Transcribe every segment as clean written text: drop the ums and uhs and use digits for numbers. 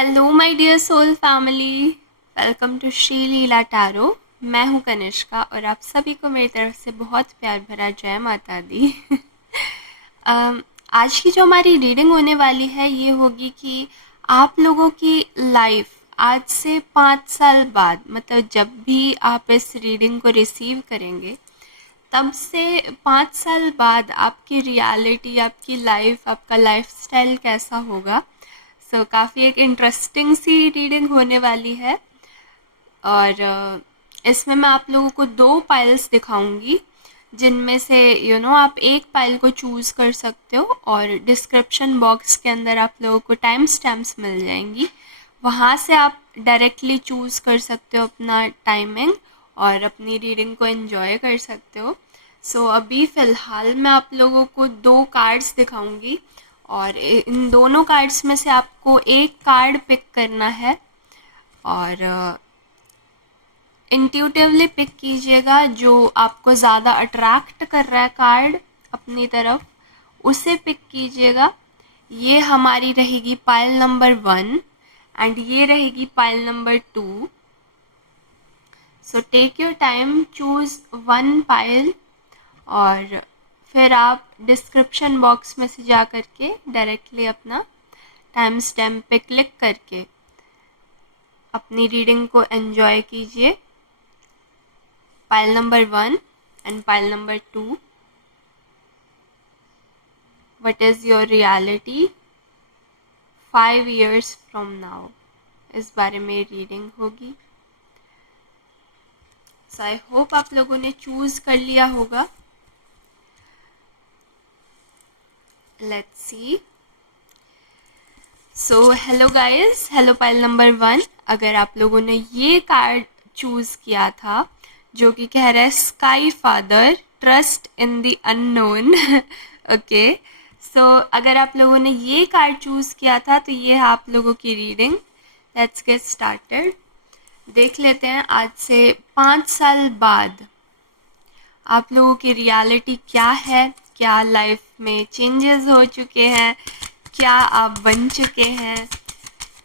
Hello my dear soul family, welcome to Shri Leela tarot. मैं हूं कनिष्का और आप सभी को मेरी तरफ से बहुत प्यार भरा जय माता दी। आज की जो हमारी रीडिंग होने वाली है ये होगी कि आप लोगों की लाइफ आज से 5 साल बाद, मतलब जब भी आप इस रीडिंग को रिसीव करेंगे तब से 5 साल बाद आपकी रियलिटी, आपकी लाइफ, आपका लाइफस्टाइल कैसा होगा। काफ़ी एक इंटरेस्टिंग सी रीडिंग होने वाली है। और इसमें मैं आप लोगों को 2 पाइल्स दिखाऊंगी जिनमें से आप एक पाइल को चूज़ कर सकते हो और डिस्क्रिप्शन बॉक्स के अंदर आप लोगों को टाइम स्टैम्प्स मिल जाएंगी। वहाँ से आप डायरेक्टली चूज़ कर सकते हो अपना टाइमिंग और अपनी रीडिंग को एंजॉय कर सकते हो। अभी फ़िलहाल मैं आप लोगों को 2 कार्ड्स दिखाऊंगी और इन दोनों कार्ड्स में से आपको एक कार्ड पिक करना है और इंट्यूटिवली पिक कीजिएगा। जो आपको ज़्यादा अट्रैक्ट कर रहा है कार्ड अपनी तरफ, उसे पिक कीजिएगा। ये हमारी रहेगी पाइल नंबर 1 एंड ये रहेगी pile number 2। Take your time, choose 1 pile और फिर आप डिस्क्रिप्शन बॉक्स में से जा करके डायरेक्टली अपना टाइम स्टैम्प पे क्लिक करके अपनी रीडिंग को एंजॉय कीजिए। Pile number 1 and pile number 2, what is your reality 5 years from now, इस बारे में रीडिंग होगी। आई होप आप लोगों ने चूज़ कर लिया होगा। Let's see. Hello guys, hello pile number 1। अगर आप लोगों ने ये कार्ड चूज़ किया था जो कि कह रहा है sky father, trust in the unknown. Okay, अगर आप लोगों ने ये कार्ड चूज़ किया था तो ये है आप लोगों की रीडिंग। Let's get started. देख लेते हैं आज से 5 साल बाद आप लोगों की रियलिटी क्या है, क्या लाइफ में चेंजेस हो चुके हैं, क्या आप बन चुके हैं।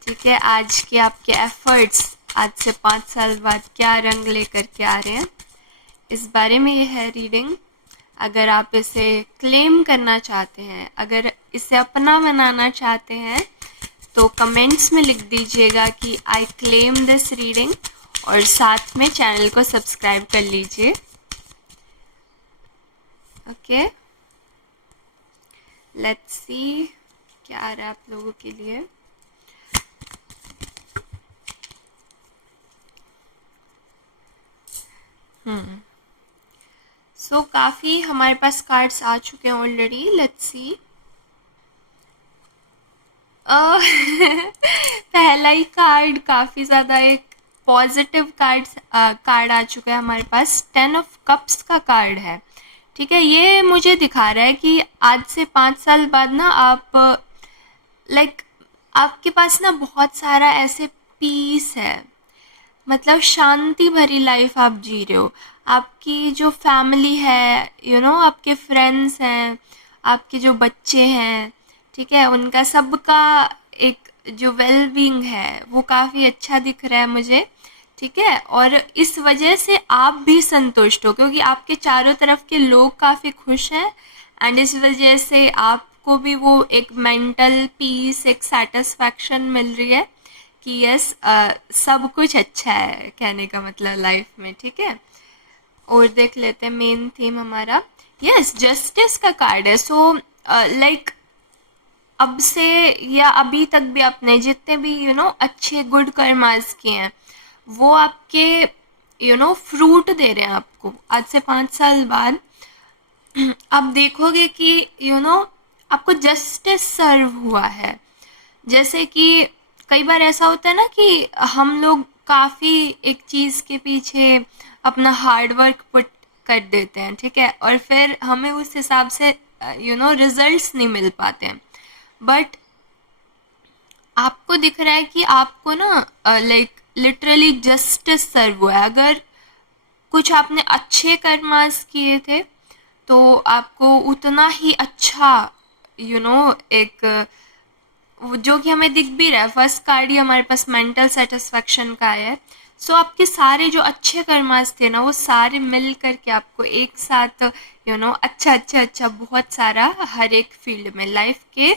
ठीक है, आज के आपके एफर्ट्स आज से 5 साल बाद क्या रंग लेकर के आ रहे हैं, इस बारे में ये है रीडिंग। अगर आप इसे क्लेम करना चाहते हैं, अगर इसे अपना बनाना चाहते हैं तो कमेंट्स में लिख दीजिएगा कि आई क्लेम दिस रीडिंग और साथ में चैनल को सब्सक्राइब कर लीजिए। ओके, लेट्स सी क्या आ रहा है आप लोगों के लिए। काफ़ी हमारे पास कार्ड्स आ चुके हैं ऑलरेडी। Let's see. पहला ही कार्ड काफ़ी ज़्यादा एक पॉजिटिव कार्ड आ चुका है हमारे पास। 10 ऑफ कप्स का कार्ड है। ठीक है, ये मुझे दिखा रहा है कि आज से 5 साल बाद ना आप आपके पास ना बहुत सारा ऐसे पीस है, मतलब शांति भरी लाइफ आप जी रहे हो। आपकी जो फैमिली है, आपके फ्रेंड्स हैं, आपके जो बच्चे हैं, ठीक है, उनका सबका एक जो वेल बीइंग है वो काफ़ी अच्छा दिख रहा है मुझे। ठीक है, और इस वजह से आप भी संतुष्ट हो क्योंकि आपके चारों तरफ के लोग काफ़ी खुश हैं एंड इस वजह से आपको भी वो एक मेंटल पीस, एक सेटिस्फैक्शन मिल रही है कि यस, सब कुछ अच्छा है, कहने का मतलब लाइफ में। ठीक है, और देख लेते हैं मेन थीम हमारा। यस, जस्टिस का कार्ड है। अब से या अभी तक भी आपने जितने भी अच्छे गुड कर्मास किए हैं वो आपके फ्रूट दे रहे हैं आपको। आज से 5 साल बाद आप देखोगे कि आपको जस्टिस सर्व हुआ है। जैसे कि कई बार ऐसा होता है ना कि हम लोग काफ़ी एक चीज़ के पीछे अपना हार्ड वर्क पुट कर देते हैं, ठीक है, और फिर हमें उस हिसाब से रिजल्ट्स नहीं मिल पाते हैं। बट आपको दिख रहा है कि आपको ना लिटरली जस्टिस सर्व हुआ है। अगर कुछ आपने अच्छे कर्मास किए थे तो आपको उतना ही अच्छा एक जो कि हमें दिख भी रहा है। फर्स्ट कार्ड ही हमारे पास मेंटल सेटिस्फेक्शन का है। सो आपके सारे जो अच्छे कर्मास थे ना, वो सारे मिल करके आपको एक साथ अच्छा अच्छा अच्छा बहुत सारा हर एक फील्ड में, लाइफ के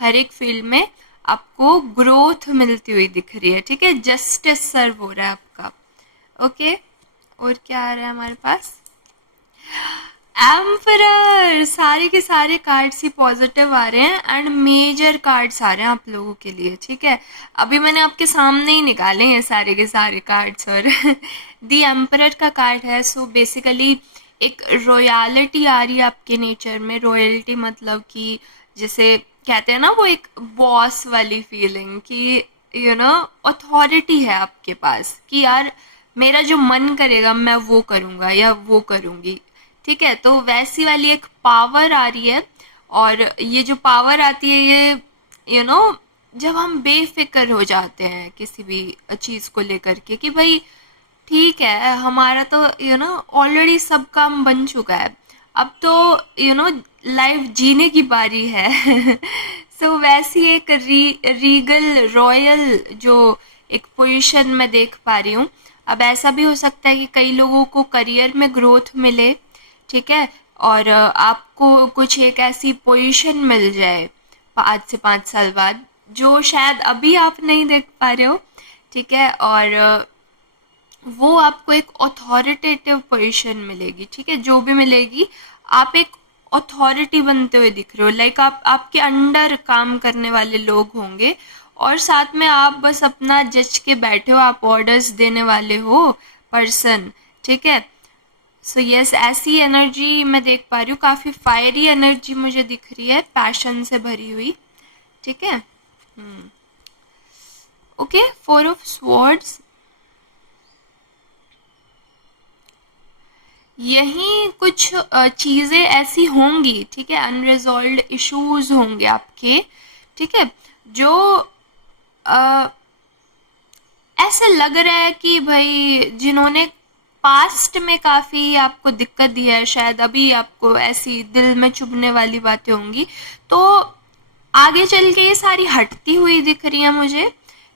हर एक फील्ड में आपको ग्रोथ मिलती हुई दिख रही है। ठीक है, जस्टिस सर्व हो रहा है आपका। ओके, और क्या आ रहा है हमारे पास? एम्परर। सारे के सारे कार्ड्स ही पॉजिटिव आ रहे हैं एंड मेजर कार्ड्स आ रहे हैं आप लोगों के लिए। ठीक है, अभी मैंने आपके सामने ही निकाले हैं सारे के सारे कार्ड्स। और दी एम्परर का कार्ड है। सो बेसिकली एक रॉयलिटी आ रही है आपके नेचर में। रॉयल्टी मतलब कि जैसे कहते हैं ना, वो एक बॉस वाली फीलिंग कि अथॉरिटी है आपके पास कि यार मेरा जो मन करेगा मैं वो करूँगा या वो करूँगी। ठीक है, तो वैसी वाली एक पावर आ रही है। और ये जो पावर आती है ये यू नो जब हम बेफिक्र हो जाते हैं किसी भी चीज़ को लेकर के कि भाई ठीक है, हमारा तो ऑलरेडी सब काम बन चुका है, अब तो लाइफ जीने की बारी है। सो वैसी एक रीगल रॉयल जो एक पोजीशन मैं देख पा रही हूँ। अब ऐसा भी हो सकता है कि कई लोगों को करियर में ग्रोथ मिले। ठीक है, और आपको कुछ एक ऐसी पोजीशन मिल जाए 5 से 5 साल बाद जो शायद अभी आप नहीं देख पा रहे हो। ठीक है, और वो आपको एक अथॉरिटेटिव पोजीशन मिलेगी। ठीक है, जो भी मिलेगी आप एक अथॉरिटी बनते हुए दिख रहे हो। लाइक आप आपके अंडर काम करने वाले लोग होंगे और साथ में आप बस अपना जज के बैठे हो, आप ऑर्डर्स देने वाले हो पर्सन। ठीक है, सो यस, ऐसी एनर्जी मैं देख पा रही हूँ। काफ़ी फायरी एनर्जी मुझे दिख रही है, पैशन से भरी हुई। ठीक है, ओके, 4 ऑफ स्वॉर्ड्स। यही कुछ चीज़ें ऐसी होंगी। ठीक है, अनरिजॉल्व्ड इश्यूज होंगे आपके। ठीक है, जो अ, ऐसे लग रहा है कि भाई जिन्होंने पास्ट में काफ़ी आपको दिक्कत दी है, शायद अभी आपको ऐसी दिल में चुभने वाली बातें होंगी, तो आगे चल के ये सारी हटती हुई दिख रही है मुझे।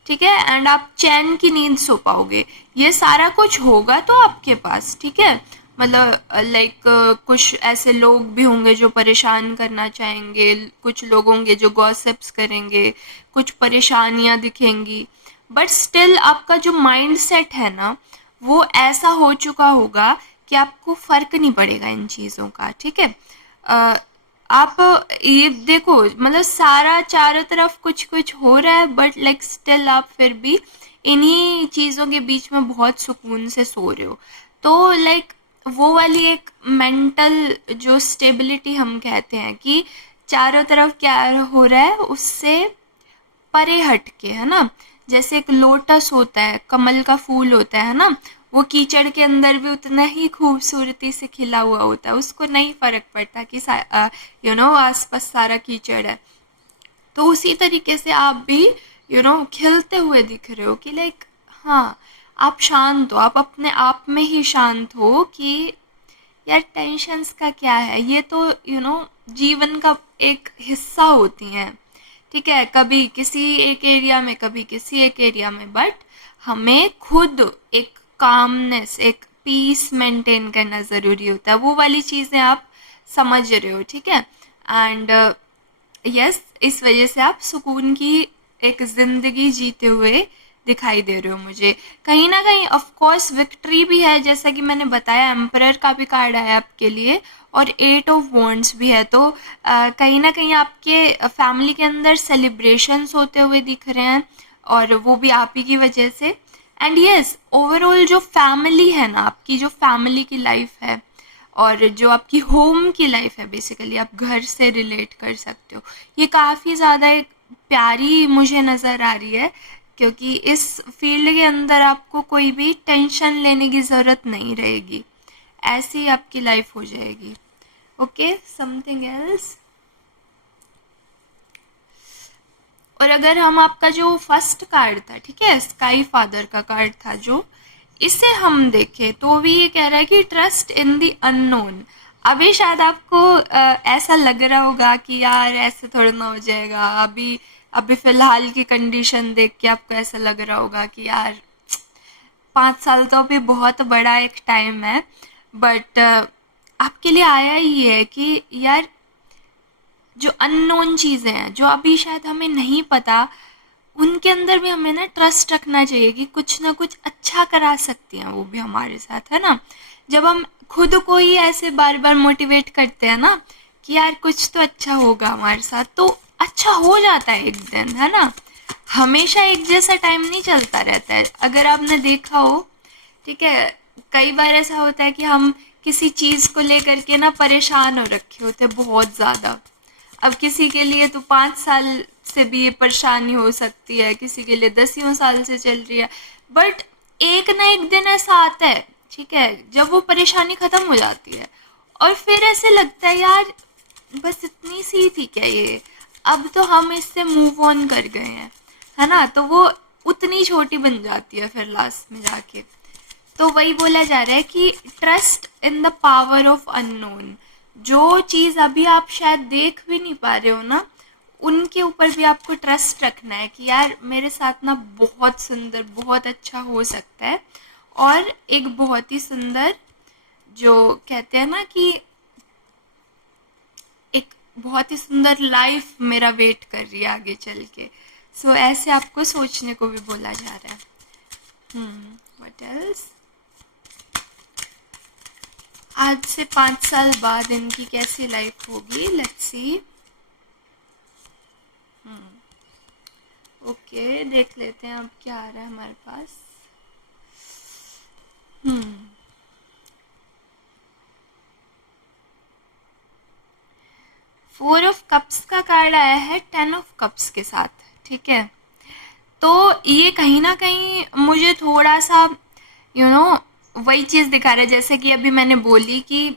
ठीक है, एंड आप चैन की नींद सो पाओगे। ये सारा कुछ होगा तो आपके पास। ठीक है, मतलब लाइक कुछ ऐसे लोग भी होंगे जो परेशान करना चाहेंगे, कुछ लोग होंगे जो गॉसिप्स करेंगे, कुछ परेशानियां दिखेंगी, बट स्टिल आपका जो माइंड सेट है ना, वो ऐसा हो चुका होगा कि आपको फर्क नहीं पड़ेगा इन चीज़ों का। ठीक है, अ, आप ये देखो, मतलब सारा चारों तरफ कुछ कुछ हो रहा है बट लाइक स्टिल आप फिर भी इन्हीं चीज़ों के बीच में बहुत सुकून से सो रहे हो। तो लाइक वो वाली एक मेंटल जो स्टेबिलिटी हम कहते हैं कि चारों तरफ क्या हो रहा है उससे परे हटके, है ना। जैसे एक लोटस होता है, कमल का फूल होता है ना, वो कीचड़ के अंदर भी उतना ही खूबसूरती से खिला हुआ होता है, उसको नहीं फर्क पड़ता कि आसपास सारा कीचड़ है। तो उसी तरीके से आप भी खिलते हुए दिख रहे हो कि लाइक हाँ, आप शांत हो, आप अपने आप में ही शांत हो कि यार टेंशन्स का क्या है, ये तो जीवन का एक हिस्सा होती हैं। ठीक है, कभी किसी एक एरिया में, कभी किसी एक एरिया में, बट हमें खुद एक कामनेस, एक पीस मेंटेन करना ज़रूरी होता है। वो वाली चीज़ें आप समझ रहे हो। ठीक है, एंड यस, इस वजह से आप सुकून की एक ज़िंदगी जीते हुए दिखाई दे रहे हो मुझे। कहीं ना कहीं ऑफ कोर्स विक्ट्री भी है, जैसा कि मैंने बताया, एम्परर का भी कार्ड है आपके लिए और 8 ऑफ वॉन्ड्स भी है। तो कहीं ना कहीं आपके फैमिली के अंदर सेलिब्रेशंस होते हुए दिख रहे हैं और वो भी आप ही की वजह से। एंड यस, ओवरऑल जो फैमिली है ना, आपकी जो फैमिली की लाइफ है और जो आपकी होम की लाइफ है, बेसिकली आप घर से रिलेट कर सकते हो, ये काफ़ी ज़्यादा एक प्यारी मुझे नज़र आ रही है। क्योंकि इस फील्ड के अंदर आपको कोई भी टेंशन लेने की ज़रूरत नहीं रहेगी, ऐसी आपकी लाइफ हो जाएगी। Okay, something else. और अगर हम आपका जो फर्स्ट कार्ड था, ठीक है, स्काई फादर का कार्ड था, जो इसे हम देखें तो भी ये कह रहा है कि ट्रस्ट इन द अननोन। अभी शायद आपको ऐसा लग रहा होगा कि यार ऐसे थोड़ा ना हो जाएगा, अभी अभी फ़िलहाल की कंडीशन देख के आपको ऐसा लग रहा होगा कि यार 5 साल तो अभी बहुत बड़ा एक टाइम है, बट आपके लिए आया ही है कि यार जो अननोन चीज़ें हैं, जो अभी शायद हमें नहीं पता, उनके अंदर भी हमें ना ट्रस्ट रखना चाहिए कि कुछ ना कुछ अच्छा करा सकती हैं वो भी हमारे साथ, है ना। जब हम खुद को ही ऐसे बार बार मोटिवेट करते हैं ना कि यार कुछ तो अच्छा होगा हमारे साथ, तो अच्छा हो जाता है एक दिन, है ना। हमेशा एक जैसा टाइम नहीं चलता रहता है, अगर आपने देखा हो, ठीक है। कई बार ऐसा होता है कि हम किसी चीज़ को लेकर के ना परेशान हो रखे होते हैं बहुत ज़्यादा। अब किसी के लिए तो 5 साल से भी ये परेशानी हो सकती है, किसी के लिए 10 साल से चल रही है, बट एक ना एक दिन ऐसा आता है, ठीक है, जब वो परेशानी खत्म हो जाती है और फिर ऐसे लगता है यार बस इतनी सी थी क्या ये, अब तो हम इससे मूव ऑन कर गए हैं, है ना। तो वो उतनी छोटी बन जाती है फिर लास्ट में जाके। तो वही बोला जा रहा है कि trust in the power of unknown. जो चीज़ अभी आप शायद देख भी नहीं पा रहे हो ना, उनके ऊपर भी आपको ट्रस्ट रखना है कि यार मेरे साथ ना बहुत सुंदर, बहुत अच्छा हो सकता है, और एक बहुत ही सुंदर, जो कहते हैं ना कि एक बहुत ही सुंदर लाइफ मेरा वेट कर रही है आगे चल के। सो ऐसे आपको सोचने को भी बोला जा रहा है। What else. आज से 5 साल बाद इनकी कैसी लाइफ होगी, लेट्स सी। ओके, देख लेते हैं अब क्या आ रहा है हमारे पास। फोर ऑफ कप्स का कार्ड आया है 10 ऑफ कप्स के साथ, ठीक है। तो ये कहीं ना कहीं मुझे थोड़ा सा वही चीज़ दिखा रहा है, जैसे कि अभी मैंने बोली कि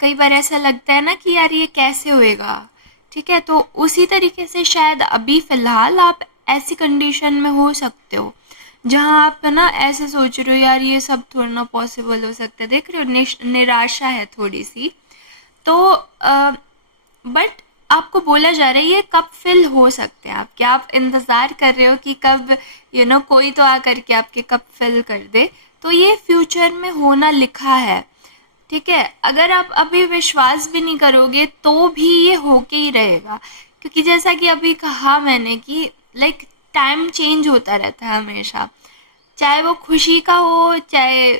कई बार ऐसा लगता है ना कि यार ये कैसे होएगा, ठीक है। तो उसी तरीके से शायद अभी फ़िलहाल आप ऐसी कंडीशन में हो सकते हो जहाँ आप ना ऐसे सोच रहे हो यार ये सब थोड़ा ना पॉसिबल हो सकता है, देख रहे हो, निराशा है थोड़ी सी। तो बट आपको बोला जा रहा है ये कब फिल हो सकते हैं आपके, आप इंतज़ार कर रहे हो कि कब कोई तो आकर के आपके कब फिल कर दे। तो ये फ्यूचर में होना लिखा है, ठीक है। अगर आप अभी विश्वास भी नहीं करोगे तो भी ये होके ही रहेगा, क्योंकि जैसा कि अभी कहा मैंने कि लाइक टाइम चेंज होता रहता है हमेशा, चाहे वो खुशी का हो चाहे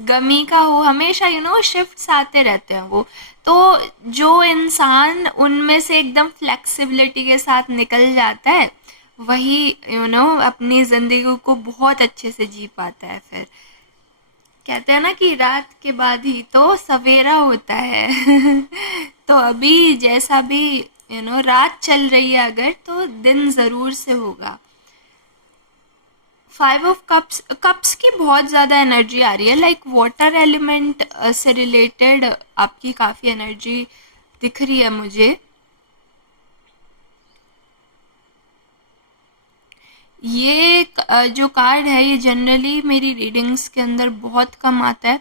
गमी का हो, हमेशा शिफ्ट्स आते रहते हैं वो। तो जो इंसान उनमें से एकदम फ्लेक्सिबिलिटी के साथ निकल जाता है, वही अपनी ज़िंदगी को बहुत अच्छे से जी पाता है। फिर कहते हैं ना कि रात के बाद ही तो सवेरा होता है तो अभी जैसा भी रात चल रही है अगर, तो दिन ज़रूर से होगा। 5 ऑफ कप्स, कप्स की बहुत ज़्यादा एनर्जी आ रही है, लाइक वाटर एलिमेंट से रिलेटेड आपकी काफ़ी एनर्जी दिख रही है मुझे। ये जो कार्ड है ये जनरली मेरी रीडिंग्स के अंदर बहुत कम आता है,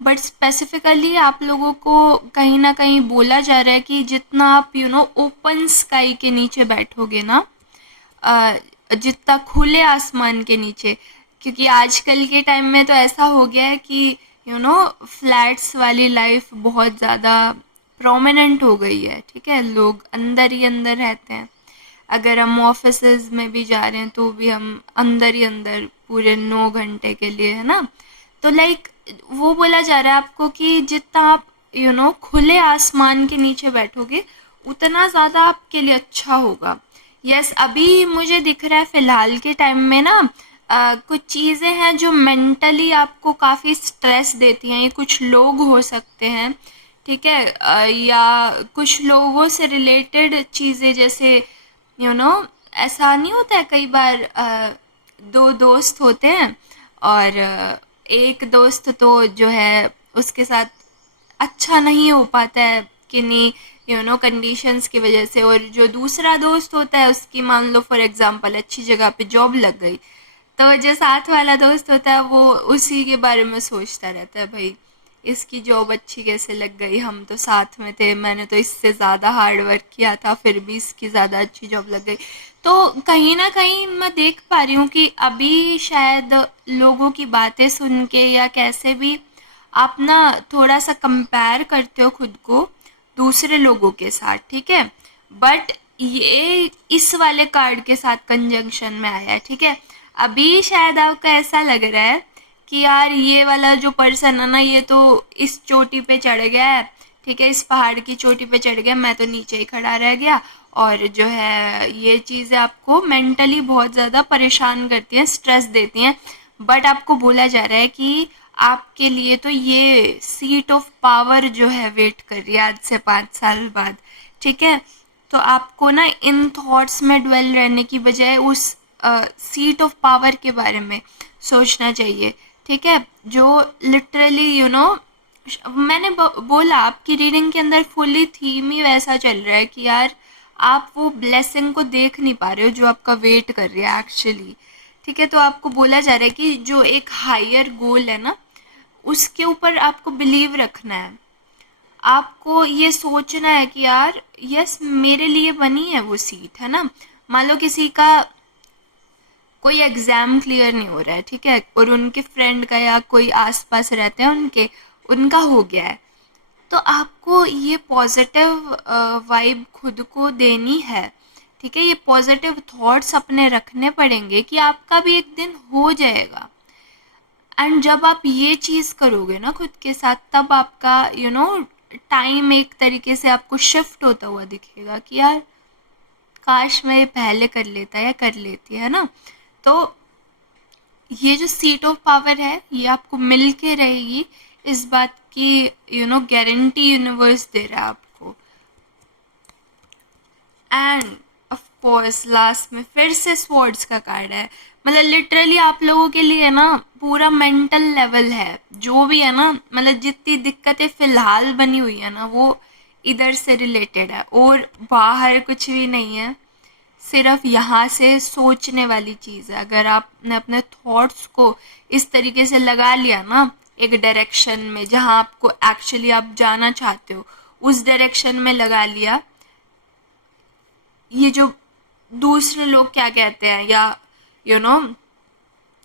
बट स्पेसिफिकली आप लोगों को कहीं ना कहीं बोला जा रहा है कि जितना आप ओपन स्काई के नीचे बैठोगे ना, अ, जितना खुले आसमान के नीचे, क्योंकि आजकल के टाइम में तो ऐसा हो गया है कि फ्लैट्स वाली लाइफ बहुत ज़्यादा प्रोमिनेंट हो गई है, ठीक है। लोग अंदर ही अंदर रहते हैं, अगर हम ऑफिसेज में भी जा रहे हैं तो भी हम अंदर ही अंदर पूरे 9 घंटे के लिए, है ना। तो लाइक वो बोला जा रहा है आपको कि जितना आप खुले आसमान के नीचे बैठोगे उतना ज़्यादा आपके लिए अच्छा होगा। यस, अभी मुझे दिख रहा है फ़िलहाल के टाइम में ना कुछ चीज़ें हैं जो मेंटली आपको काफ़ी स्ट्रेस देती हैं। ये कुछ लोग हो सकते हैं, ठीक है, या कुछ लोगों से रिलेटेड चीज़ें, जैसे ऐसा नहीं होता है कई बार, दो दोस्त होते हैं और एक दोस्त तो जो है उसके साथ अच्छा नहीं हो पाता है किन्हीं कंडीशंस की वजह से, और जो दूसरा दोस्त होता है उसकी मान लो फॉर एग्जांपल अच्छी जगह पे जॉब लग गई, तो जो साथ वाला दोस्त होता है वो उसी के बारे में सोचता रहता है, भाई इसकी जॉब अच्छी कैसे लग गई, हम तो साथ में थे, मैंने तो इससे ज़्यादा हार्ड वर्क किया था फिर भी इसकी ज़्यादा अच्छी जॉब लग गई। तो कहीं ना कहीं मैं देख पा रही हूँ कि अभी शायद लोगों की बातें सुन के या कैसे भी आप ना थोड़ा सा कंपेयर करते हो खुद को दूसरे लोगों के साथ, ठीक है। बट ये इस वाले कार्ड के साथ कंजंक्शन में आया है, ठीक है। अभी शायद आपको ऐसा लग रहा है कि यार ये वाला जो पर्सन है ना, ये तो इस चोटी पे चढ़ गया है, ठीक है, इस पहाड़ की चोटी पे चढ़ गया, मैं तो नीचे ही खड़ा रह गया। और जो है ये चीज़ें आपको मेंटली बहुत ज़्यादा परेशान करती हैं, स्ट्रेस देती हैं। बट आपको बोला जा रहा है कि आपके लिए तो ये सीट ऑफ पावर जो है वेट कर रही है आज से 5 साल बाद, ठीक है। तो आपको ना इन थॉट्स में ड्वेल रहने की बजाय उस सीट ऑफ पावर के बारे में सोचना चाहिए, ठीक है। जो लिटरली मैंने बोला आपकी रीडिंग के अंदर फुली थीम ही वैसा चल रहा है कि यार आप वो ब्लेसिंग को देख नहीं पा रहे हो जो आपका वेट कर रही है एक्चुअली, ठीक है। तो आपको बोला जा रहा है कि जो एक हायर गोल है ना, उसके ऊपर आपको बिलीव रखना है। आपको ये सोचना है कि यार यस मेरे लिए बनी है वो सीट, है ना। मान लो किसी का कोई एग्ज़ाम क्लियर नहीं हो रहा है, ठीक है, और उनके फ्रेंड का या कोई आसपास रहते हैं उनका हो गया है। तो आपको ये पॉजिटिव वाइब खुद को देनी है, ठीक है। ये पॉजिटिव थॉट्स अपने रखने पड़ेंगे कि आपका भी एक दिन हो जाएगा। एंड जब आप ये चीज़ करोगे ना खुद के साथ, तब आपका टाइम एक तरीके से आपको शिफ्ट होता हुआ दिखेगा कि यार काश मैं ये पहले कर लेता या कर लेती, है ना। तो ये जो सीट ऑफ पावर है ये आपको मिल के रहेगी, इस बात की गारंटी यूनिवर्स दे रहा है आपको। एंड ऑफ कोर्स लास्ट में फिर से स्वॉर्ड्स का कार्ड है। मतलब लिटरली आप लोगों के लिए ना पूरा मेंटल लेवल है जो भी है ना, मतलब जितनी दिक्कतें फिलहाल बनी हुई है ना वो इधर से रिलेटेड है और बाहर कुछ भी नहीं है, सिर्फ यहाँ से सोचने वाली चीज़ है। अगर आपने अपने थॉट्स को इस तरीके से लगा लिया ना एक डायरेक्शन में जहाँ आपको एक्चुअली आप जाना चाहते हो, उस डायरेक्शन में लगा लिया, ये जो दूसरे लोग क्या कहते हैं या यू नो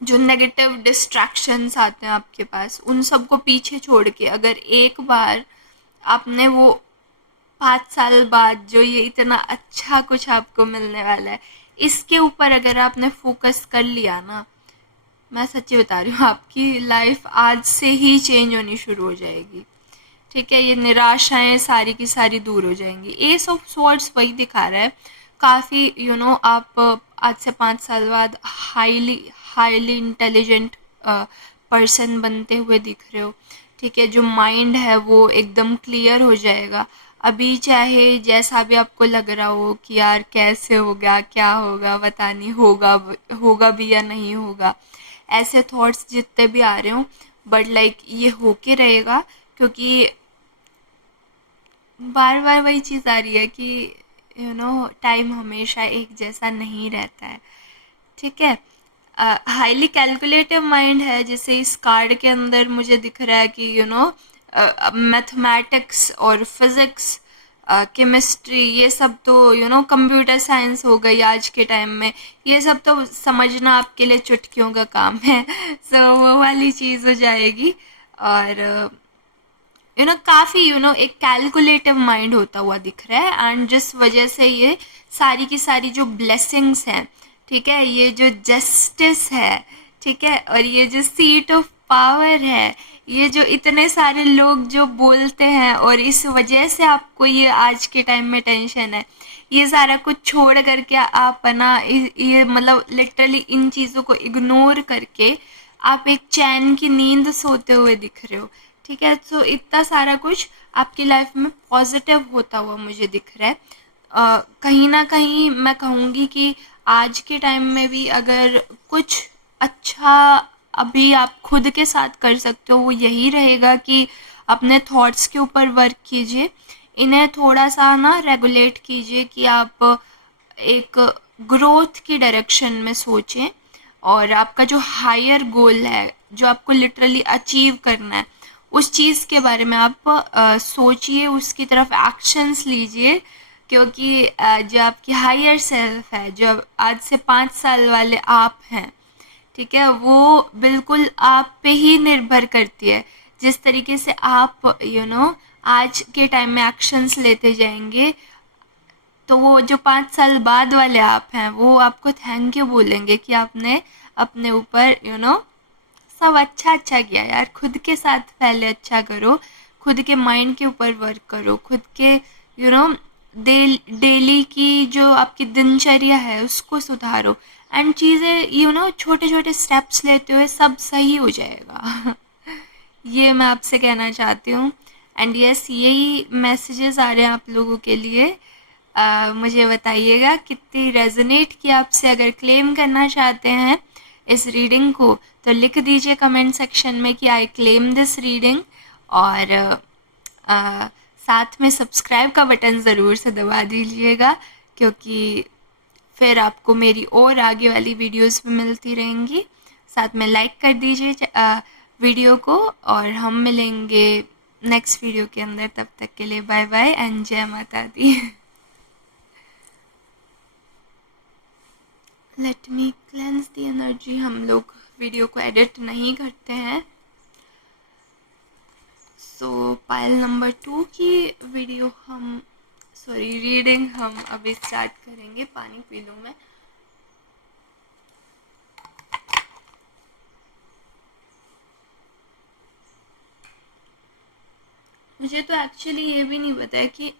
जो नेगेटिव डिस्ट्रैक्शंस आते हैं आपके पास, उन सबको पीछे छोड़ के अगर एक बार आपने वो 5 साल बाद जो ये इतना अच्छा कुछ आपको मिलने वाला है इसके ऊपर अगर आपने फोकस कर लिया ना, मैं सच्ची बता रही हूँ आपकी लाइफ आज से ही चेंज होनी शुरू हो जाएगी, ठीक है। ये निराशाएं सारी की सारी दूर हो जाएंगी। एस ऑफ स्वॉर्ड्स वही दिखा रहा है, काफ़ी आप आज से 5 साल बाद हाईली हाईली इंटेलिजेंट पर्सन बनते हुए दिख रहे हो, ठीक है। जो माइंड है वो एकदम क्लियर हो जाएगा। अभी चाहे जैसा भी आपको लग रहा हो कि यार कैसे होगा क्या होगा पता नहीं, होगा भी या नहीं होगा, ऐसे थॉट्स जितने भी आ रहे हो, बट लाइक ये होके रहेगा क्योंकि बार बार वही चीज़ आ रही है कि टाइम हमेशा एक जैसा नहीं रहता है, ठीक है। हाईली कैलकुलेटिव माइंड है, जैसे इस कार्ड के अंदर मुझे दिख रहा है कि मैथमेटिक्स और फिज़िक्स, केमिस्ट्री, ये सब तो कंप्यूटर साइंस हो गई आज के टाइम में, ये सब तो समझना आपके लिए चुटकियों का काम है। सो वो वाली चीज़ हो जाएगी। और काफ़ी एक कैलकुलेटिव माइंड होता हुआ दिख रहा है। एंड जिस वजह से ये सारी की सारी जो ब्लेसिंग्स हैं, ठीक है, ये जो जस्टिस है, ठीक है, और ये जो सीट ऑफ पावर है, ये जो इतने सारे लोग जो बोलते हैं और इस वजह से आपको ये आज के टाइम में टेंशन है, ये सारा कुछ छोड़ करके आप ना ये मतलब लिटरली इन चीज़ों को इग्नोर करके आप एक चैन की नींद सोते हुए दिख रहे हो, ठीक है। तो इतना सारा कुछ आपकी लाइफ में पॉजिटिव होता हुआ मुझे दिख रहा है। कहीं ना कहीं मैं कहूँगी कि आज के टाइम में भी अगर कुछ अच्छा अभी आप खुद के साथ कर सकते हो वो यही रहेगा कि अपने थॉट्स के ऊपर वर्क कीजिए, इन्हें थोड़ा सा ना रेगुलेट कीजिए कि आप एक ग्रोथ की डायरेक्शन में सोचें और आपका जो हायर गोल है जो आपको लिटरली अचीव करना है उस चीज़ के बारे में आप सोचिए, उसकी तरफ एक्शंस लीजिए, क्योंकि जो आपकी हायर सेल्फ है, जो आज से 5 साल वाले आप हैं, ठीक है, वो बिल्कुल आप पे ही निर्भर करती है। जिस तरीके से आप आज के टाइम में एक्शंस लेते जाएंगे, तो वो जो 5 साल बाद वाले आप हैं वो आपको थैंक यू बोलेंगे कि आपने अपने ऊपर सब अच्छा अच्छा किया यार। खुद के साथ पहले अच्छा करो, खुद के माइंड के ऊपर वर्क करो, खुद के नो डेली की जो आपकी दिनचर्या है उसको सुधारो, एंड चीज़ें छोटे छोटे स्टेप्स लेते हुए सब सही हो जाएगा। ये मैं आपसे कहना चाहती हूँ। एंड यस, यही मैसेजेस आ रहे हैं आप लोगों के लिए। मुझे बताइएगा कितनी रेजोनेट की आपसे। अगर क्लेम करना चाहते हैं इस रीडिंग को तो लिख दीजिए कमेंट सेक्शन में कि आई क्लेम दिस रीडिंग, और साथ में सब्सक्राइब का बटन ज़रूर से दबा दीजिएगा, क्योंकि फिर आपको मेरी और आगे वाली वीडियोस भी मिलती रहेंगी। साथ में लाइक कर दीजिए वीडियो को, और हम मिलेंगे नेक्स्ट वीडियो के अंदर। तब तक के लिए बाय बाय एंड जय माता दी। Let me cleanse the energy. हम लोग वीडियो को एडिट नहीं करते हैं, सो पाइल नंबर 2 की वीडियो रीडिंग हम अभी स्टार्ट करेंगे। पानी पी लूँ मैं। मुझे तो एक्चुअली ये भी नहीं पता है कि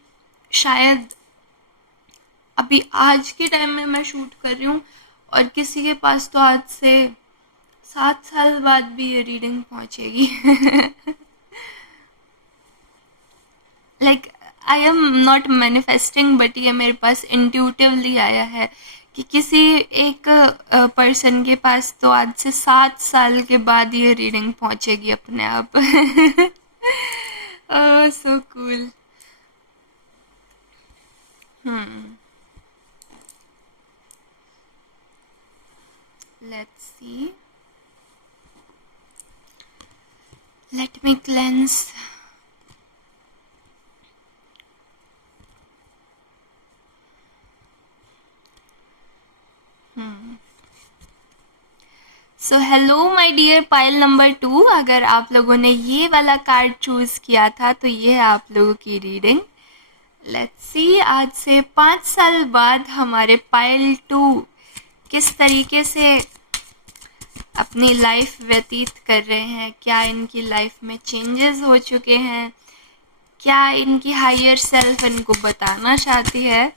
शायद अभी आज के टाइम में मैं शूट कर रही हूँ और किसी के पास तो आज से 7 साल बाद भी ये रीडिंग पहुँचेगी। Like I am not manifesting, but ये मेरे पास इंट्यूटिवली आया है कि किसी एक पर्सन के पास तो आज से 7 साल के बाद ये रीडिंग पहुँचेगी अपने आप। So cool. Let's see. Let me cleanse. So hello my dear pile number 2। अगर आप लोगों ने ये वाला कार्ड चूज किया था तो ये है आप लोगों की रीडिंग। लेट्स सी, आज से 5 साल बाद हमारे पाइल 2 किस तरीके से अपनी लाइफ व्यतीत कर रहे हैं। क्या इनकी लाइफ में चेंजेस हो चुके हैं, क्या इनकी हायर सेल्फ इनको बताना चाहती है।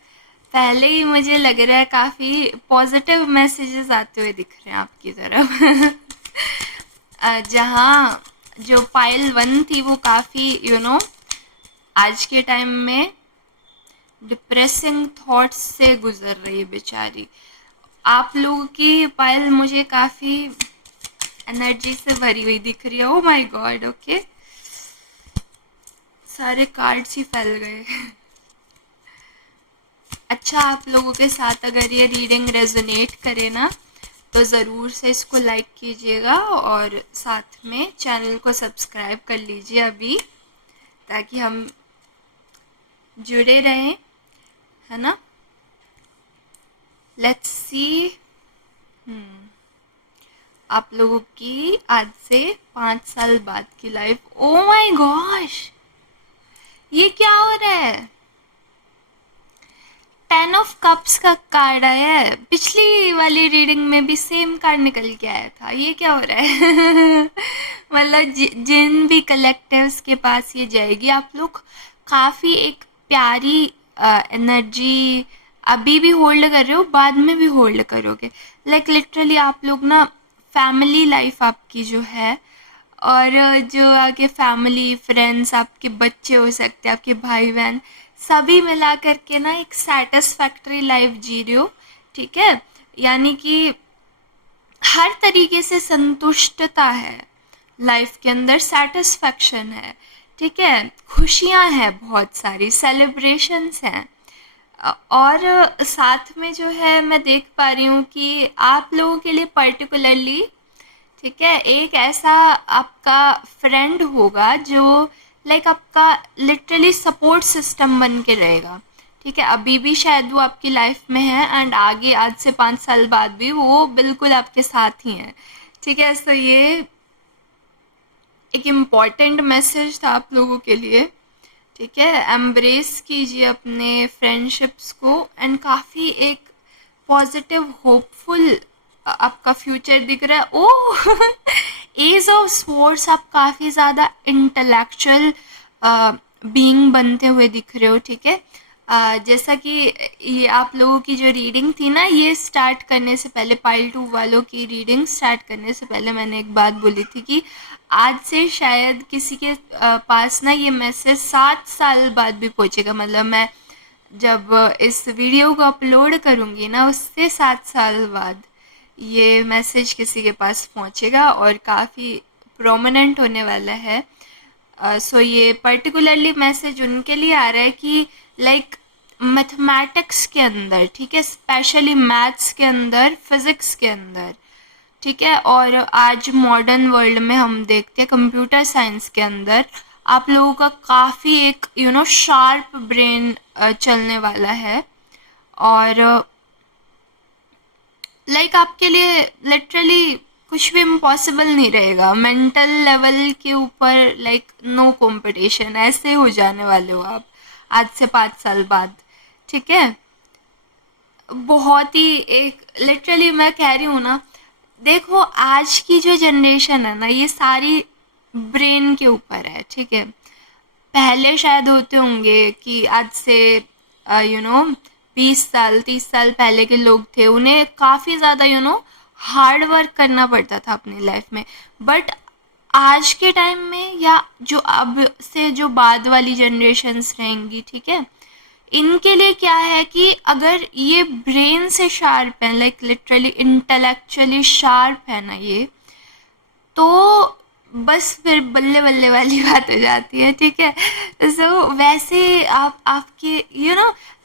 पहले ही मुझे लग रहा है काफ़ी पॉजिटिव मैसेजेस आते हुए दिख रहे हैं आपकी तरफ। जहाँ जो पाइल 1 थी वो काफ़ी आज के टाइम में डिप्रेसिंग थॉट्स से गुजर रही है बेचारी। आप लोगों की पाइल मुझे काफ़ी एनर्जी से भरी हुई दिख रही है। ओ माय गॉड, ओके, सारे कार्ड्स ही फैल गए। अच्छा, आप लोगों के साथ अगर ये रीडिंग रेजोनेट करे ना तो ज़रूर से इसको लाइक कीजिएगा, और साथ में चैनल को सब्सक्राइब कर लीजिए अभी, ताकि हम जुड़े रहें, है ना। लेट्स सी, आप लोगों की आज से 5 साल बाद की लाइफ। ओ माय गॉश, ये क्या हो रहा है। 10 ऑफ कप्स का कार्ड आया है। पिछली वाली रीडिंग में भी सेम कार्ड निकल के आया था। ये क्या हो रहा है। मतलब जिन भी कलेक्टिव्स के पास ये जाएगी, आप लोग काफ़ी एक प्यारी एनर्जी अभी भी होल्ड कर रहे हो, बाद में भी होल्ड करोगे। लाइक लिटरली आप लोग ना फैमिली लाइफ आपकी जो है, और जो आगे फैमिली फ्रेंड्स, आपके बच्चे हो सकते हैं, आपके भाई बहन, सभी मिला करके ना एक सेटिस्फैक्टरी लाइफ जी रहे हो। ठीक है, यानी कि हर तरीके से संतुष्टता है लाइफ के अंदर, सेटिस्फैक्शन है। ठीक है, खुशियाँ हैं, बहुत सारी सेलिब्रेशंस हैं, और साथ में जो है मैं देख पा रही हूँ कि आप लोगों के लिए पर्टिकुलरली, ठीक है, एक ऐसा आपका फ्रेंड होगा जो लाइक आपका लिटरली सपोर्ट सिस्टम बन के रहेगा। ठीक है, अभी भी शायद वो आपकी लाइफ में है एंड आगे आज से 5 साल बाद भी वो बिल्कुल आपके साथ ही हैं। ठीक है, तो ये एक इम्पॉर्टेंट मैसेज था आप लोगों के लिए। ठीक है, एम्ब्रेस कीजिए अपने फ्रेंडशिप्स को एंड काफ़ी एक पॉजिटिव होपफुल आपका फ्यूचर दिख रहा है। ओह एज ऑफ स्पोर्ट्स, आप काफ़ी ज़्यादा इंटेलेक्चुअल बीइंग बनते हुए दिख रहे हो। ठीक है, जैसा कि ये आप लोगों की जो रीडिंग थी ना, ये स्टार्ट करने से पहले, पाइल 2 वालों की रीडिंग स्टार्ट करने से पहले मैंने एक बात बोली थी कि आज से शायद किसी के पास ना ये मैसेज 7 साल बाद भी पहुंचेगा। मतलब मैं जब इस वीडियो को अपलोड करूँगी ना, उससे 7 साल बाद ये मैसेज किसी के पास पहुँचेगा और काफ़ी प्रोमिनेंट होने वाला है। सो ये पर्टिकुलरली मैसेज उनके लिए आ रहा है कि लाइक मैथमेटिक्स के अंदर, ठीक है, स्पेशली मैथ्स के अंदर, फिज़िक्स के अंदर, ठीक है, और आज मॉडर्न वर्ल्ड में हम देखते हैं कंप्यूटर साइंस के अंदर आप लोगों का काफ़ी एक शार्प ब्रेन चलने वाला है। और लाइक आपके लिए लिटरली कुछ भी इम्पॉसिबल नहीं रहेगा। मेंटल लेवल के ऊपर लाइक नो कंपटीशन, ऐसे हो जाने वाले हो आप आज से 5 साल बाद। ठीक है, बहुत ही एक लिटरली मैं कह रही हूँ ना, देखो आज की जो जनरेशन है ना, ये सारी ब्रेन के ऊपर है। ठीक है, पहले शायद होते होंगे कि आज से 20 साल 30 साल पहले के लोग थे, उन्हें काफ़ी ज़्यादा हार्ड वर्क करना पड़ता था अपनी लाइफ में। बट आज के टाइम में या जो अब से जो बाद वाली जनरेशन्स रहेंगी, ठीक है, इनके लिए क्या है कि अगर ये ब्रेन से शार्प है, लाइक लिटरली इंटेलेक्चुअली शार्प है ना ये, तो बस फिर बल्ले बल्ले वाली बात हो जाती है। ठीक है, सो वैसे आपके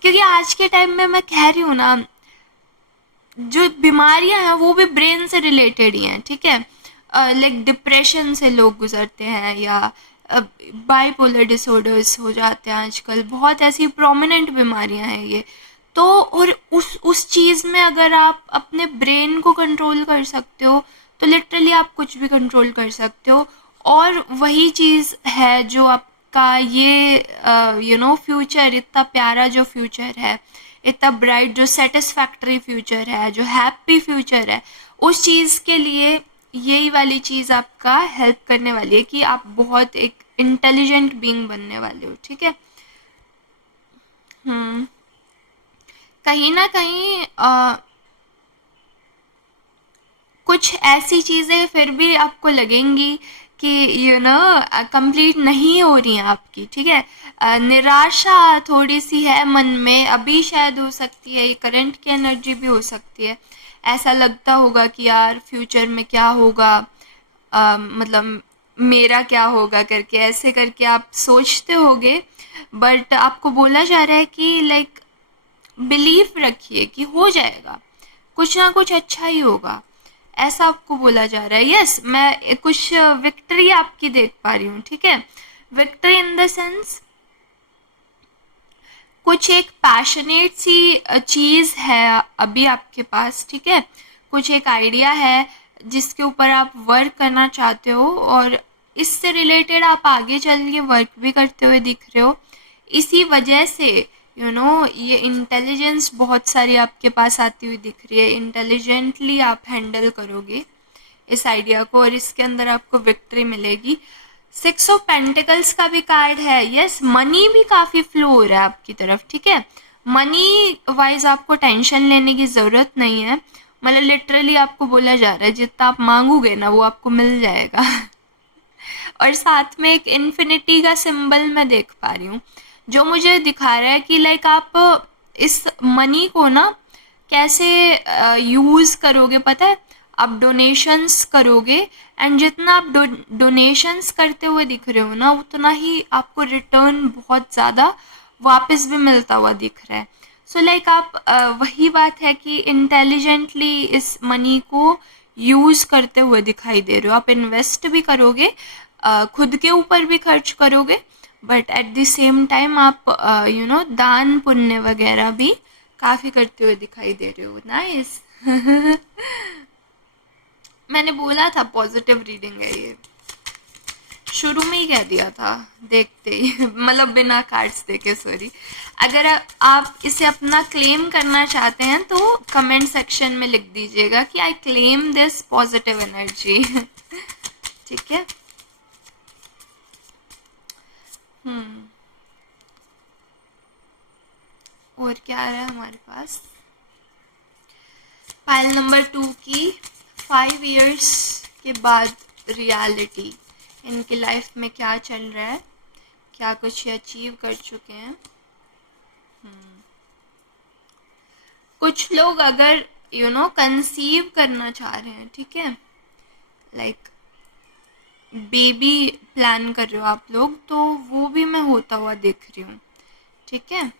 क्योंकि आज के टाइम में मैं कह रही हूँ ना, जो बीमारियां हैं वो भी ब्रेन से रिलेटेड ही हैं। ठीक है, लाइक डिप्रेशन से लोग गुजरते हैं या बाइपोलर डिसऑर्डर्स हो जाते हैं आजकल, बहुत ऐसी प्रोमिनेंट बीमारियां हैं ये तो। और उस चीज़ में अगर आप अपने ब्रेन को कंट्रोल कर सकते हो तो लिटरली आप कुछ भी कंट्रोल कर सकते हो। और वही चीज़ है जो आपका ये फ्यूचर, इतना प्यारा जो फ्यूचर है, इतना ब्राइट जो सेटिस्फैक्टरी फ्यूचर है, जो हैप्पी फ्यूचर है, उस चीज़ के लिए यही वाली चीज़ आपका हेल्प करने वाली है कि आप बहुत एक इंटेलिजेंट बीइंग बनने वाले हो। ठीक है, कहीं ना कहीं कुछ ऐसी चीज़ें फिर भी आपको लगेंगी कि कंप्लीट नहीं हो रही हैं आपकी। ठीक है, निराशा थोड़ी सी है मन में, अभी शायद हो सकती है, ये करंट की एनर्जी भी हो सकती है। ऐसा लगता होगा कि यार फ्यूचर में क्या होगा, मतलब मेरा क्या होगा करके, ऐसे करके आप सोचते होगे। बट आपको बोला जा रहा है कि लाइक बिलीफ रखिए कि हो जाएगा, कुछ ना कुछ अच्छा ही होगा, ऐसा आपको बोला जा रहा है। यस, मैं कुछ विक्ट्री आपकी देख पा रही हूँ। ठीक है, विक्ट्री इन द सेंस कुछ एक पैशनेट सी चीज़ है अभी आपके पास। ठीक है, कुछ एक आइडिया है जिसके ऊपर आप वर्क करना चाहते हो और इससे रिलेटेड आप आगे चल के वर्क भी करते हुए दिख रहे हो। इसी वजह से ये इंटेलिजेंस बहुत सारी आपके पास आती हुई दिख रही है। इंटेलिजेंटली आप हैंडल करोगे इस आइडिया को और इसके अंदर आपको विक्ट्री मिलेगी। 6 ऑफ पेंटिकल्स का भी कार्ड है। यस, मनी भी काफ़ी फ्लो हो रहा है आपकी तरफ। ठीक है, मनी वाइज आपको टेंशन लेने की ज़रूरत नहीं है। मतलब लिटरली आपको बोला जा रहा है जितना आप मांगोगे ना वो आपको मिल जाएगा। और साथ में एक इन्फिनिटी का सिंबल मैं देख पा रही हूँ जो मुझे दिखा रहा है कि लाइक आप इस मनी को ना कैसे यूज़ करोगे, पता है, आप डोनेशंस करोगे एंड जितना आप डोनेशंस करते हुए दिख रहे हो ना, उतना ही आपको रिटर्न बहुत ज़्यादा वापस भी मिलता हुआ दिख रहा है। सो लाइक आप वही बात है कि इंटेलिजेंटली इस मनी को यूज़ करते हुए दिखाई दे रहे हो। आप इन्वेस्ट भी करोगे, खुद के ऊपर भी खर्च करोगे, but at the same time आप दान पुण्य वगैरह भी काफ़ी करते हुए दिखाई दे रहे हो। नाइस। मैंने बोला था पॉजिटिव रीडिंग है ये, शुरू में ही कह दिया था देखते ही। मतलब बिना कार्ड्स देखे, सॉरी। अगर आप इसे अपना क्लेम करना चाहते हैं तो कमेंट सेक्शन में लिख दीजिएगा कि I claim this positive energy. ठीक है। और क्या आ रहा है हमारे पास? फाइल नंबर 2 की 5 इयर्स के बाद रियलिटी, इनकी लाइफ में क्या चल रहा है, क्या कुछ ये अचीव कर चुके हैं। कुछ लोग अगर कंसीव करना चाह रहे हैं, ठीक है, लाइक बेबी प्लान कर रहे हो आप लोग, तो वो भी मैं होता हुआ देख रही हूँ। ठीक है,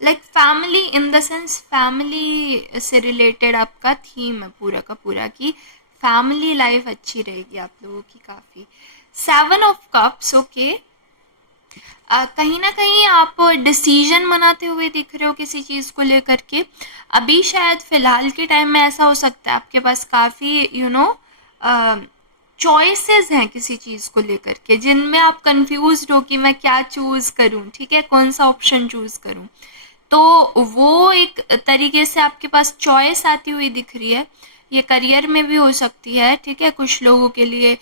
like family in the sense family से रिलेटेड आपका थीम है पूरा का पूरा, कि फैमिली लाइफ अच्छी रहेगी आप लोगों की काफ़ी। 7 ऑफ कप्स, ओके। कहीं ना कहीं आप डिसीजन बनाते हुए दिख रहे हो किसी चीज़ को लेकर के। अभी शायद फ़िलहाल के टाइम में ऐसा हो सकता है आपके पास काफ़ी चॉइसेस हैं किसी चीज़ को लेकर के, जिनमें आप कंफ्यूज्ड हो कि मैं क्या चूज़ करूं, ठीक है, कौन सा ऑप्शन चूज़ करूं। तो वो एक तरीके से आपके पास चॉइस आती हुई दिख रही है। ये करियर में भी हो सकती है, ठीक है, कुछ लोगों के लिए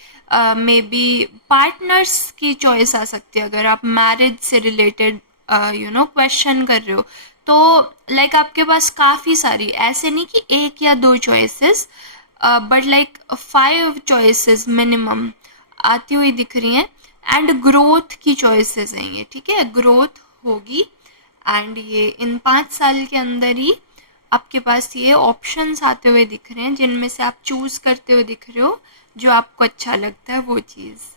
मे बी पार्टनर्स की चॉइस आ सकती है। अगर आप मैरिज से रिलेटेड क्वेश्चन कर रहे हो तो लाइक आपके पास काफ़ी सारी, ऐसे नहीं कि एक या दो choices, but like 5 choices minimum आती हुई दिख रही हैं। एंड ग्रोथ की चॉइसेस हैं ये, ठीक है, ग्रोथ होगी। एंड ये इन 5 साल के अंदर ही आपके पास ये ऑप्शंस आते हुए दिख रहे हैं, जिनमें से आप चूज़ करते हुए दिख रहे हो जो आपको अच्छा लगता है वो चीज़।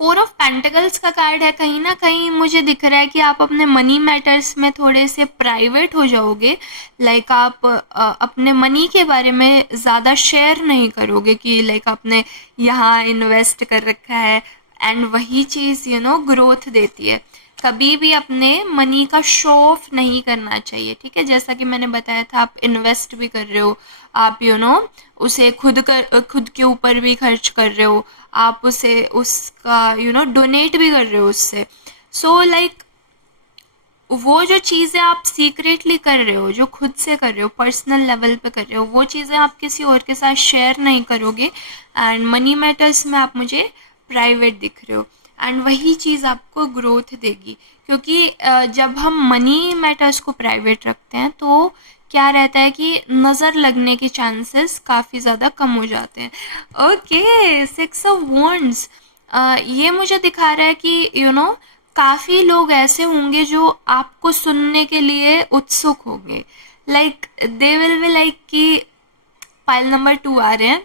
4 ऑफ पेंटिकल्स का कार्ड है। कहीं ना कहीं मुझे दिख रहा है कि आप अपने मनी मैटर्स में थोड़े से प्राइवेट हो जाओगे। लाइक आप अपने मनी के बारे में ज़्यादा शेयर नहीं करोगे कि लाइक आपने यहाँ इन्वेस्ट कर रखा है, एंड वही चीज़ ग्रोथ देती है। कभी भी अपने मनी का शो ऑफ नहीं करना चाहिए, ठीक है। जैसा कि मैंने बताया था, आप इन्वेस्ट भी कर रहे हो, आप उसे खुद के ऊपर भी खर्च कर रहे हो, आप उसे उसका डोनेट भी कर रहे हो उससे। सो लाइक वो जो चीज़ें आप सीक्रेटली कर रहे हो, जो खुद से कर रहे हो, पर्सनल लेवल पे कर रहे हो, वो चीज़ें आप किसी और के साथ शेयर नहीं करोगे। एंड मनी मैटर्स में आप मुझे प्राइवेट दिख रहे हो, एंड वही चीज़ आपको ग्रोथ देगी। क्योंकि जब हम मनी मैटर्स को प्राइवेट रखते हैं तो क्या रहता है कि नज़र लगने के चांसेस काफ़ी ज़्यादा कम हो जाते हैं। ओके, 6 ऑफ वॉन्ड्स, ये मुझे दिखा रहा है कि काफ़ी लोग ऐसे होंगे जो आपको सुनने के लिए उत्सुक होंगे। Like they will be like कि फाइल नंबर 2 आ रहे हैं,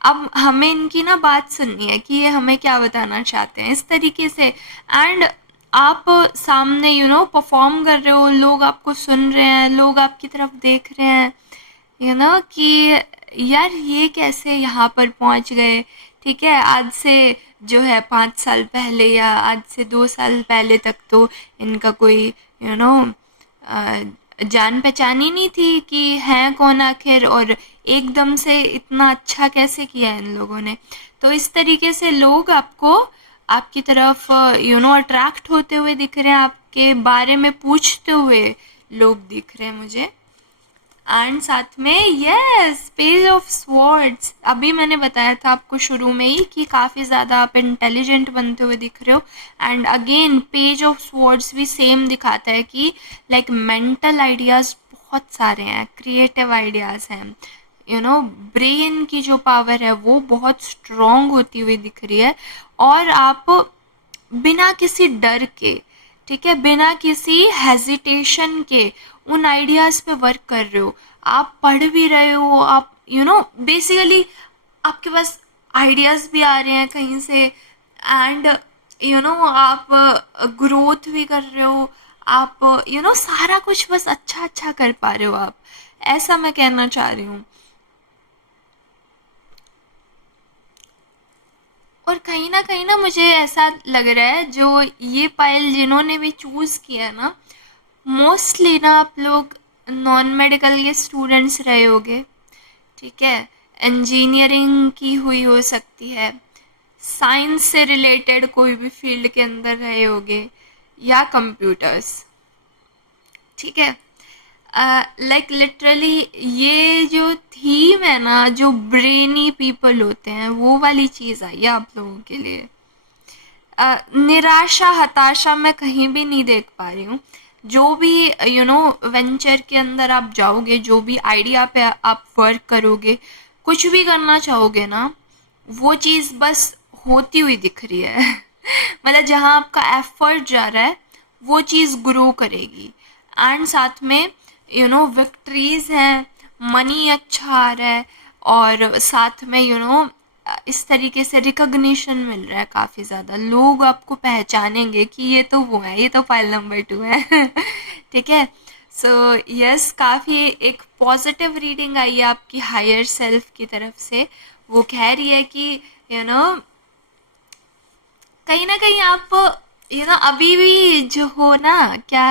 अब हमें इनकी ना बात सुननी है कि ये हमें क्या बताना चाहते हैं, इस तरीके से। एंड आप सामने परफॉर्म कर रहे हो, लोग आपको सुन रहे हैं, लोग आपकी तरफ देख रहे हैं, कि यार ये कैसे यहाँ पर पहुँच गए। ठीक है, आज से जो है 5 साल पहले या आज से 2 साल पहले तक तो इनका कोई जान पहचान ही नहीं थी कि हैं कौन आखिर, और एकदम से इतना अच्छा कैसे किया इन लोगों ने। तो इस तरीके से लोग आपको आपकी तरफ अट्रैक्ट होते हुए दिख रहे हैं, आपके बारे में पूछते हुए लोग दिख रहे हैं मुझे। एंड साथ में यस, पेज ऑफ स्वॉर्ड्स, अभी मैंने बताया था आपको शुरू में ही कि काफ़ी ज़्यादा आप इंटेलिजेंट बनते हुए दिख रहे हो। And again page of swords भी सेम दिखाता है कि लाइक मेंटल आइडियाज़ बहुत सारे हैं, क्रिएटिव आइडियाज़ हैं, ब्रेन की जो पावर है वो बहुत स्ट्रॉन्ग होती हुई दिख रही है। और आप बिना किसी डर के, ठीक है, बिना किसी हेजिटेशन के उन आइडियाज़ पे वर्क कर रहे हो। आप पढ़ भी रहे हो, आप बेसिकली आपके पास आइडियाज़ भी आ रहे हैं कहीं से, एंड आप ग्रोथ भी कर रहे हो, आप सारा कुछ बस अच्छा अच्छा कर पा रहे हो आप, ऐसा मैं कहना चाह रही हूँ। और कहीं ना मुझे ऐसा लग रहा है जो ये पायल जिन्होंने भी चूज़ किया ना, मोस्टली ना आप लोग नॉन मेडिकल के स्टूडेंट्स रहे होगे, ठीक है, इंजीनियरिंग की हुई हो सकती है, साइंस से रिलेटेड कोई भी फील्ड के अंदर रहे होगे, या कंप्यूटर्स, ठीक है। लाइक लिटरली ये जो थीम है ना, जो ब्रेनी पीपल होते हैं, वो वाली चीज़ आई है आप लोगों के लिए। निराशा हताशा मैं कहीं भी नहीं देख पा रही हूँ। जो भी वेंचर के अंदर आप जाओगे, जो भी आइडिया पे आप वर्क करोगे, कुछ भी करना चाहोगे ना, वो चीज़ बस होती हुई दिख रही है। मतलब जहाँ आपका एफर्ट जा रहा है वो चीज़ ग्रो करेगी, एंड साथ में विक्ट्रीज हैं, मनी अच्छा आ रहा है, और साथ में इस तरीके से रिकग्निशन मिल रहा है, काफ़ी ज़्यादा लोग आपको पहचानेंगे कि ये तो वो है, ये तो फाइल नंबर 2 है। ठीक है। सो यस, काफ़ी एक पॉजिटिव रीडिंग आई है आपकी हायर सेल्फ की तरफ से। वो कह रही है कि कहीं ना कहीं आप अभी भी जो हो ना, क्या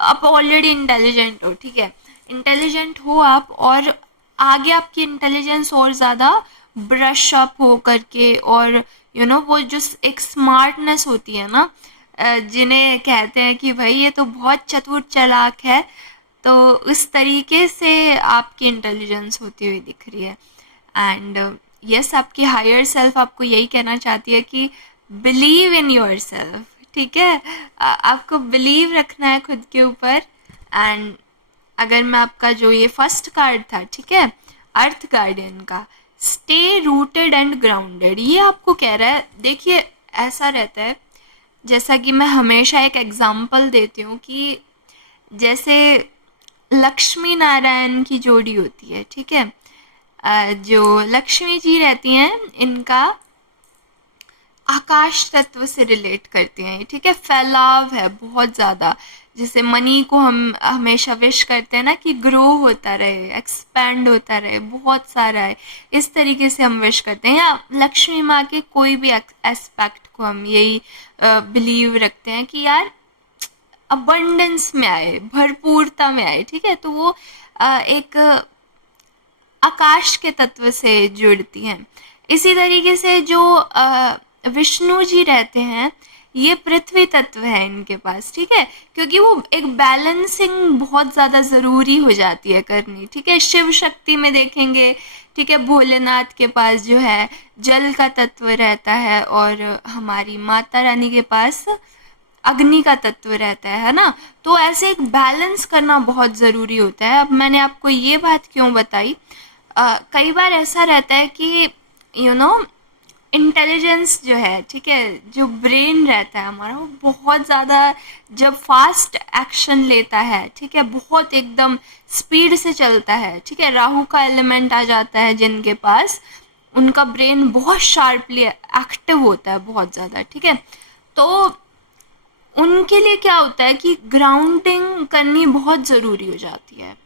आप ऑलरेडी इंटेलिजेंट हो, ठीक है, इंटेलिजेंट हो आप, और आगे आपकी इंटेलिजेंस और ज़्यादा ब्रश अप हो करके, और वो जो एक स्मार्टनेस होती है ना, जिन्हें कहते हैं कि भाई ये तो बहुत चतुर चालाक है, तो उस तरीके से आपकी इंटेलिजेंस होती हुई दिख रही है। एंड यस, आपकी हायर सेल्फ आपको यही कहना चाहती है कि बिलीव इन योर सेल्फ, ठीक है। आपको बिलीव रखना है खुद के ऊपर। एंड अगर मैं आपका जो ये फर्स्ट कार्ड था, ठीक है, अर्थ गार्डियन का, स्टे रूटेड एंड ग्राउंडेड, ये आपको कह रहा है, देखिए ऐसा रहता है, जैसा कि मैं हमेशा एक एग्जाम्पल देती हूँ कि जैसे लक्ष्मी नारायण की जोड़ी होती है, ठीक है, जो लक्ष्मी जी रहती हैं, इनका आकाश तत्व से रिलेट करते हैं, ठीक है, फैलाव है बहुत ज़्यादा। जैसे मनी को हम हमेशा विश करते हैं ना कि ग्रो होता रहे, एक्सपैंड होता रहे, बहुत सारा है, इस तरीके से हम विश करते हैं। या लक्ष्मी माँ के कोई भी एस्पेक्ट को हम यही बिलीव रखते हैं कि यार अबंडेंस में आए, भरपूरता में आए, ठीक है। तो वो एक आकाश के तत्व से जुड़ती हैं। इसी तरीके से जो विष्णु जी रहते हैं, ये पृथ्वी तत्व है इनके पास, ठीक है, क्योंकि वो एक बैलेंसिंग बहुत ज़्यादा ज़रूरी हो जाती है करनी, ठीक है। शिव शक्ति में देखेंगे, ठीक है, भोलेनाथ के पास जो है जल का तत्व रहता है, और हमारी माता रानी के पास अग्नि का तत्व रहता है ना। तो ऐसे एक बैलेंस करना बहुत ज़रूरी होता है। अब मैंने आपको ये बात क्यों बताई, कई बार ऐसा रहता है कि इंटेलिजेंस जो है, ठीक है, जो ब्रेन रहता है हमारा, वो बहुत ज़्यादा जब फास्ट एक्शन लेता है, ठीक है, बहुत एकदम स्पीड से चलता है, ठीक है, राहु का एलिमेंट आ जाता है जिनके पास, उनका ब्रेन बहुत शार्पली एक्टिव होता है, बहुत ज़्यादा, ठीक है। तो उनके लिए क्या होता है कि ग्राउंडिंग करनी बहुत ज़रूरी हो जाती है,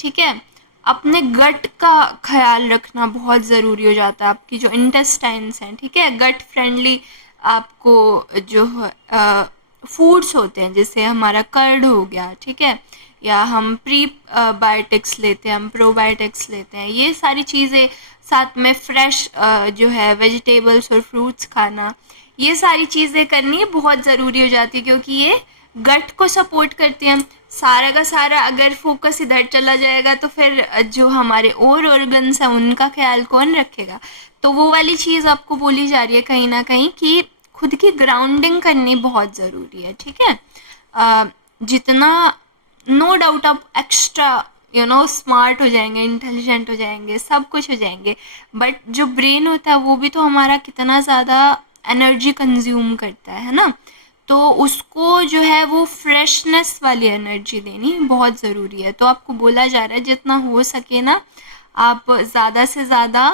ठीक है। अपने गट का ख्याल रखना बहुत ज़रूरी हो जाता है। आपकी जो इंटेस्टाइन्स हैं, ठीक है, गट फ्रेंडली आपको जो फूड्स होते हैं, जैसे हमारा कर्ड हो गया, ठीक है, या हम प्री बायोटिक्स लेते हैं, हम प्रोबायोटिक्स लेते हैं, ये सारी चीज़ें, साथ में फ्रेश जो है वेजिटेबल्स और फ्रूट्स खाना, ये सारी चीज़ें करनी बहुत ज़रूरी हो जाती है, क्योंकि ये गट को सपोर्ट करती हैं। सारा का सारा अगर फोकस इधर चला जाएगा तो फिर जो हमारे और ऑर्गन्स हैं उनका ख्याल कौन रखेगा। तो वो वाली चीज़ आपको बोली जा रही है कहीं ना कहीं कि खुद की ग्राउंडिंग करनी बहुत ज़रूरी है, ठीक है। जितना नो डाउट आप एक्स्ट्रा स्मार्ट हो जाएंगे, इंटेलिजेंट हो जाएंगे, सब कुछ हो जाएंगे, बट जो ब्रेन होता है वो भी तो हमारा कितना ज़्यादा एनर्जी कंज्यूम करता है ना। तो उसको जो है वो फ्रेशनेस वाली एनर्जी देनी बहुत ज़रूरी है। तो आपको बोला जा रहा है जितना हो सके ना, आप ज़्यादा से ज़्यादा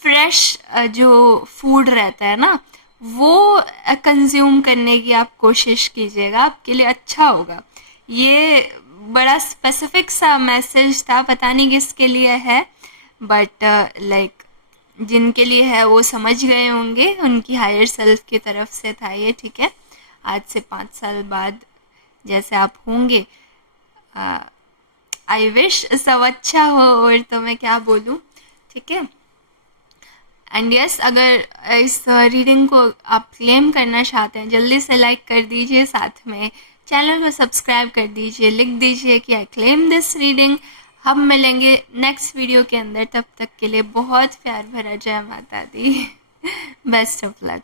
फ्रेश जो फूड रहता है ना, वो कंज्यूम करने की आप कोशिश कीजिएगा, आपके लिए अच्छा होगा। ये बड़ा स्पेसिफिक सा मैसेज था, पता नहीं किसके लिए है, बट लाइक जिनके लिए है वो समझ गए होंगे, उनकी हायर सेल्फ की तरफ से था ये, ठीक है। आज से 5 साल बाद जैसे आप होंगे, आई विश सब अच्छा हो, और तो मैं क्या बोलूँ, ठीक है। एंड यस, अगर इस रीडिंग को आप क्लेम करना चाहते हैं, जल्दी से लाइक कर दीजिए, साथ में चैनल को सब्सक्राइब कर दीजिए, लिख दीजिए कि आई क्लेम दिस रीडिंग। हम मिलेंगे नेक्स्ट वीडियो के अंदर, तब तक के लिए बहुत प्यार भरा जय माता दी। Best of luck.